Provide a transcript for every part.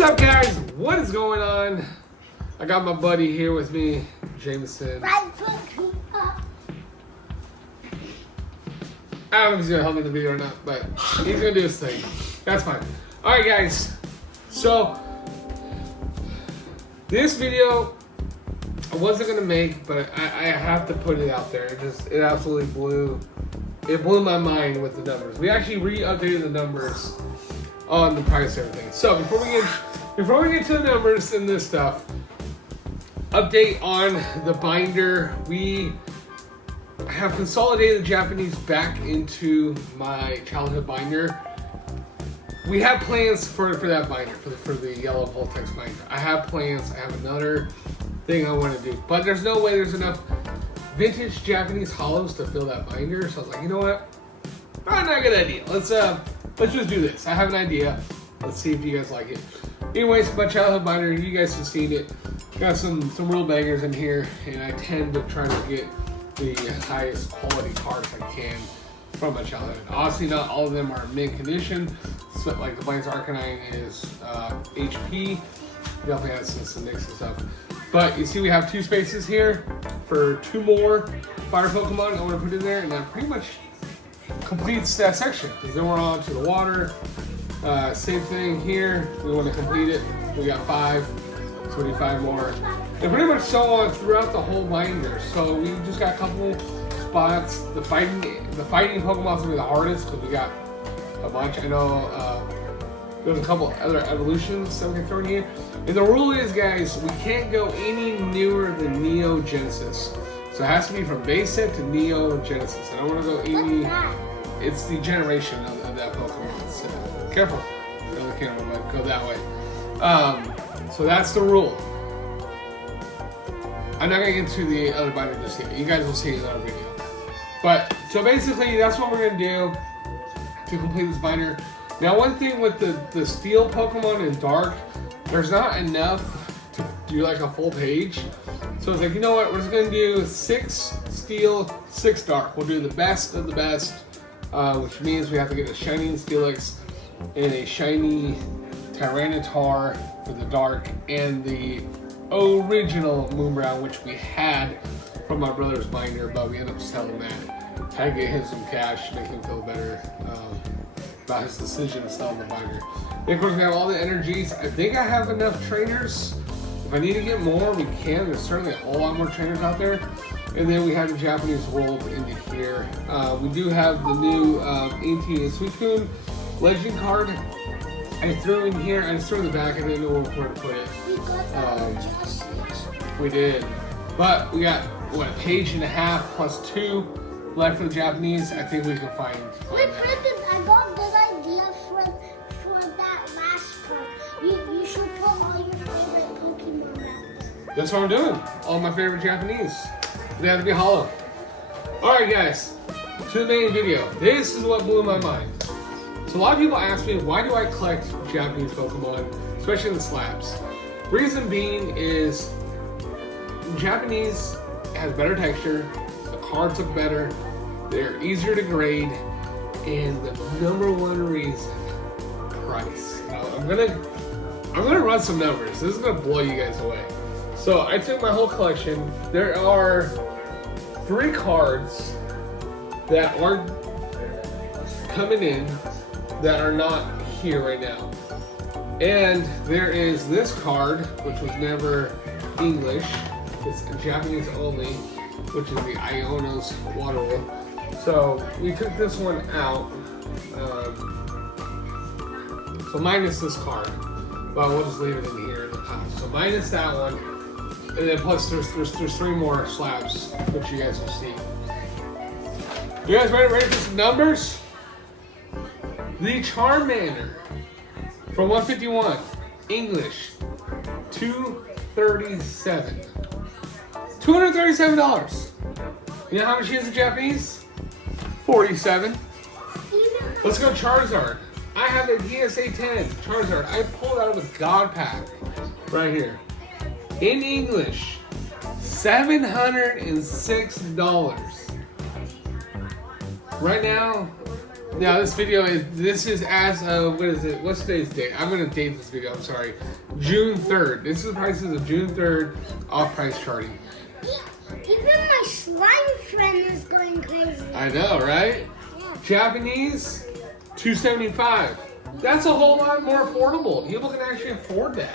What's up, guys? What is going on? I got my buddy here with me, Jameson. I don't know if he's gonna help me in the video or not, but he's gonna do his thing. That's fine. All right, guys. So this video I wasn't gonna make, but I have to put it out there. It absolutely blew my mind with the numbers. We actually re-updated the numbers on the price and everything. So before we get to the numbers and this stuff, update on the binder. We have consolidated the Japanese back into my childhood binder. We have plans for that binder, for the yellow Voltex binder. I have plans. I have another thing I want to do, but there's no way there's enough vintage Japanese hollows to fill that binder. So I was like, you know what? Probably not a good idea. Let's just do this. I have an idea. Let's see if you guys like it. Anyways, my childhood binder, you guys have seen it. Got some real bangers in here, and I tend to try to get the highest quality cards I can from my childhood. Obviously, not all of them are in mint condition. So, like the Blaze Arcanine is HP. Definitely has some nicks and stuff. But you see, we have 2 spaces here for 2 more fire Pokemon I want to put in there, and that pretty much completes that section. Because then we're on to the water. Same thing here. We want to complete it. We got 5, so we need 5 more. And pretty much so on throughout the whole binder. So we just got a couple spots. The fighting Pokemon is gonna be the hardest because we got a bunch. I know there's a couple other evolutions that we can throw in here. And the rule is, guys, we can't go any newer than Neo Genesis. So it has to be from base set to Neo Genesis. I don't want to go any. It's the generation of that Pokemon. So careful. Go the camera, but go that way. So that's the rule. I'm not gonna get into the other binder just yet. You guys will see in another video. But so basically, that's what we're gonna do to complete this binder. Now, one thing with the steel Pokemon in dark, there's not enough to do like a full page. So it's like, you know what? We're just gonna do 6 steel, 6 dark. We'll do the best of the best, which means we have to get a shiny Steelix and a shiny Tyranitar for the dark, and the original Moonbrow, which we had from my brother's binder, but we ended up selling that. Had to get him some cash, make him feel better about his decision to sell the binder. And of course, we have all the energies. I think I have enough trainers. If I need to get more, we can. There's certainly a whole lot more trainers out there. And then we have the Japanese rolled into here. We do have the new Inti and Suicune Legend card. I threw in here. I just threw in the back. I didn't know where to put it. We did. But we got, what, a page and a half plus 2 left for the Japanese. I think we can find Wait, that. Brendan, I got a good idea for that last part. You should put all your favorite Pokemon out. That's what I'm doing. All my favorite Japanese. They have to be hollow. Alright, guys. To the main video. This is what blew my mind. So a lot of people ask me, why do I collect Japanese Pokemon, especially in the slabs? Reason being is Japanese has better texture, the cards look better, they're easier to grade, and the #1 reason, price. Now, I'm gonna run some numbers. This is gonna blow you guys away. So I took my whole collection. There are 3 cards that are coming in that are not here right now. And there is this card, which was never English. It's Japanese only, which is the Iono's Water Wolf. So we took this one out. So minus this card. Well, we'll just leave it in here in the pile. So minus that one. And then plus there's 3 more slabs, which you guys will see. You guys ready for some numbers? The Charmander from 151, English, $237. $237. You know how much he is in Japanese? 47. Let's go Charizard. I have a DSA 10 Charizard. I pulled out of the God Pack right here. In English, $706. Right now, Now this video is as of, what is it? What's today's date? I'm gonna date this video. I'm sorry, June 3rd. This is the prices of June 3rd off price charting. Yeah, even my slime friend is going crazy. I know, right? Yeah. Japanese, $275. That's a whole lot more affordable. People can actually afford that.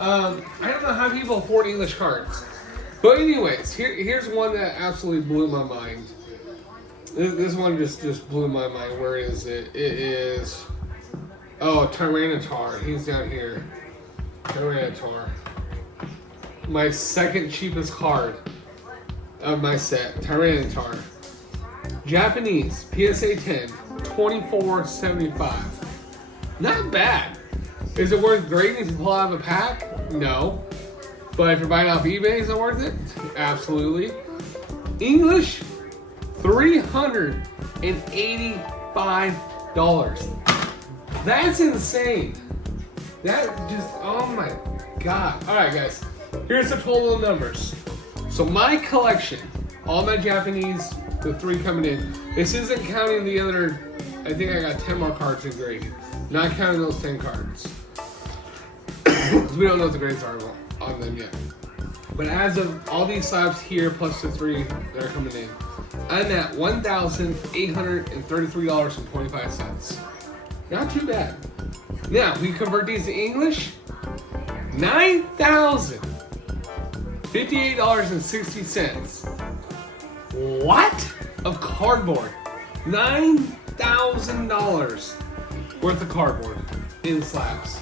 I don't know how people afford English cards. But anyways, here's one that absolutely blew my mind. This one just blew my mind. Where is it? It is... Oh, Tyranitar. He's down here. Tyranitar. My second cheapest card of my set. Tyranitar. Japanese. PSA 10. $24.75. Not bad. Is it worth grading to pull out of a pack? No. But if you're buying off eBay, is it worth it? Absolutely. English, $385. That's insane. That just, oh my God. All right, guys. Here's the total numbers. So my collection, all my Japanese, the 3 coming in. This isn't counting the other, I think I got 10 more cards in grading. Not counting those 10 cards. Because we don't know what the grades are on them yet. But as of all these slabs here, plus the 3 that are coming in, I'm at $1,833.25. Not too bad. Now, if we convert these to English, $9,058.60. What? Of cardboard. $9,000 worth of cardboard in slabs.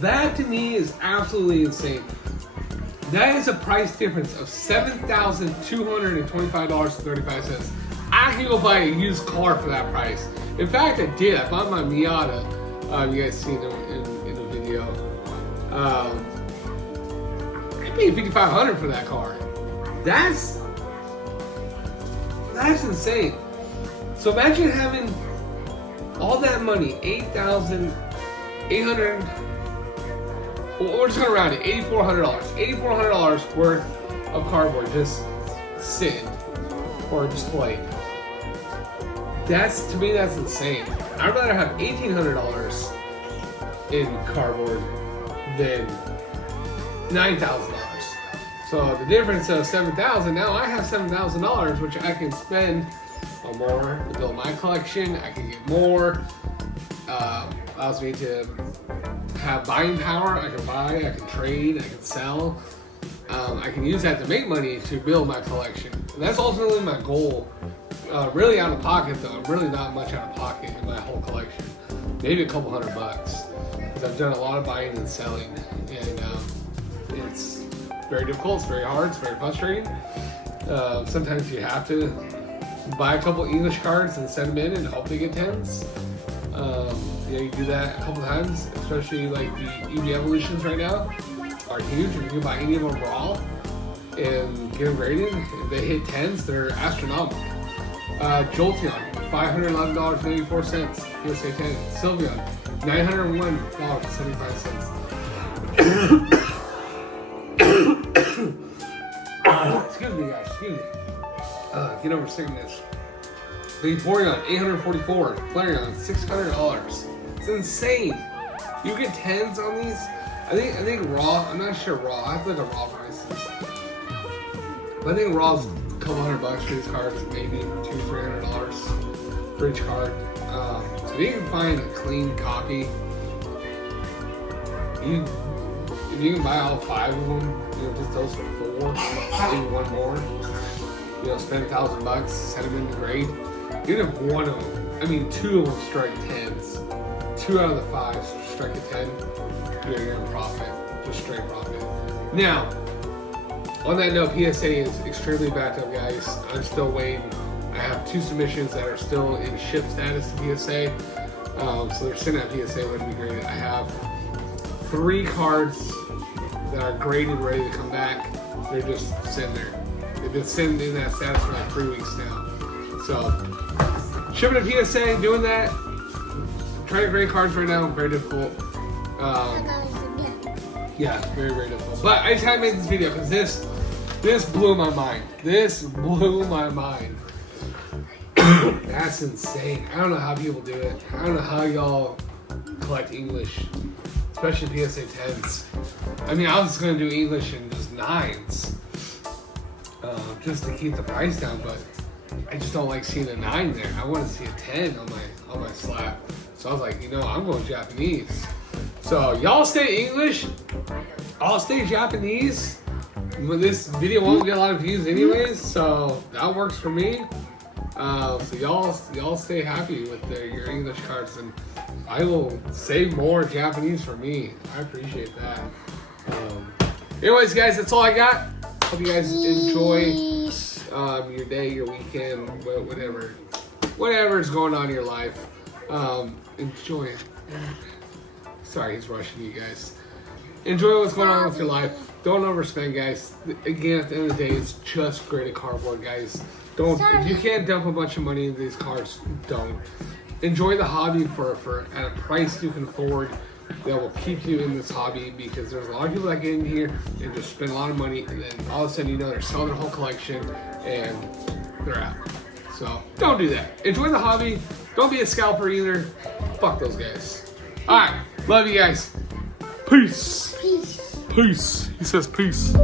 That to me is absolutely insane. That is a price difference of $7,225.35. I can go buy a used car for that price. In fact, I did. I bought my Miata. You guys seen it in the video. I paid $5,500 for that car. That's insane. So imagine having all that money, $8,800. Well, we're just gonna round it, $8,400. $8,400 worth of cardboard just sitting or displayed. To me, that's insane. I'd rather have $1,800 in cardboard than $9,000. So the difference of $7,000, now I have $7,000, which I can spend on more to build my collection. I can get more. Allows me to have buying power. I can buy, I can trade, I can sell. I can use that to make money to build my collection. And that's ultimately my goal. Really out of pocket though. I'm really not much out of pocket in my whole collection. Maybe a couple $100 because I've done a lot of buying and selling, and it's very difficult. It's very hard. It's very frustrating. Sometimes you have to buy a couple English cards and send them in and hope they get 10s. You do that a couple times, especially like the EV Evolutions right now are huge. If you can buy any of them raw and get them graded, if they hit 10s, they're astronomical. Jolteon, $511.84, PSA 10. Sylveon, $901.75. Excuse me, guys. Excuse me. Get over sickness. Vaporeon, $844. Flareon, $600. It's insane. You get 10s on these. I think raw. I'm not sure raw. I have to look at raw prices. But I think raw's a couple $100 for these cards, maybe $200-300 for each card. So if you can find a clean copy, if you can buy all 5 of them, just those for 4, maybe one more. Spend $1,000, send them in the grade. Even if one of them, 2 of them strike 10s, 2 out of the 5 strike a 10, you're in profit, just straight profit. Now, on that note, PSA is extremely backed up, guys. I'm still waiting. I have 2 submissions that are still in ship status to PSA, so they're sitting at PSA ready to be graded. I have 3 cards that are graded, ready to come back. They're just sitting there. They've been sitting in that status for like 3 weeks now. So, shipping to PSA, doing that. Trying to grade cards right now, very difficult. Yeah, very, very difficult. But I just had to make this video because this blew my mind. This blew my mind. That's insane. I don't know how people do it. I don't know how y'all collect English, especially PSA 10s. I mean, I was gonna do English in just 9s, just to keep the price down, but I just don't like seeing a 9 there. I want to see a 10 on my slab. So I was like, you know, I'm going Japanese. So y'all stay English, I'll stay Japanese. Well, this video won't get a lot of views anyways, so that works for me. So y'all stay happy with your English cards, and I will save more Japanese for me. I appreciate that. Anyways, guys, that's all I got. Hope you guys enjoy your day, your weekend, whatever is going on in your life. Enjoy it. Sorry, he's rushing you guys. Enjoy what's going on with your life. Don't overspend, guys. Again, at the end of the day, it's just graded cardboard, guys. If you can't dump a bunch of money into these cards, don't. Enjoy the hobby for at a price you can afford that will keep you in this hobby, because there's a lot of people that get in here and just spend a lot of money, and then all of a sudden, you know, they're selling their whole collection and they're out. So don't do that. Enjoy the hobby. Don't be a scalper either. Fuck those guys. All right. Love you guys. Peace. Peace. Peace. He says peace.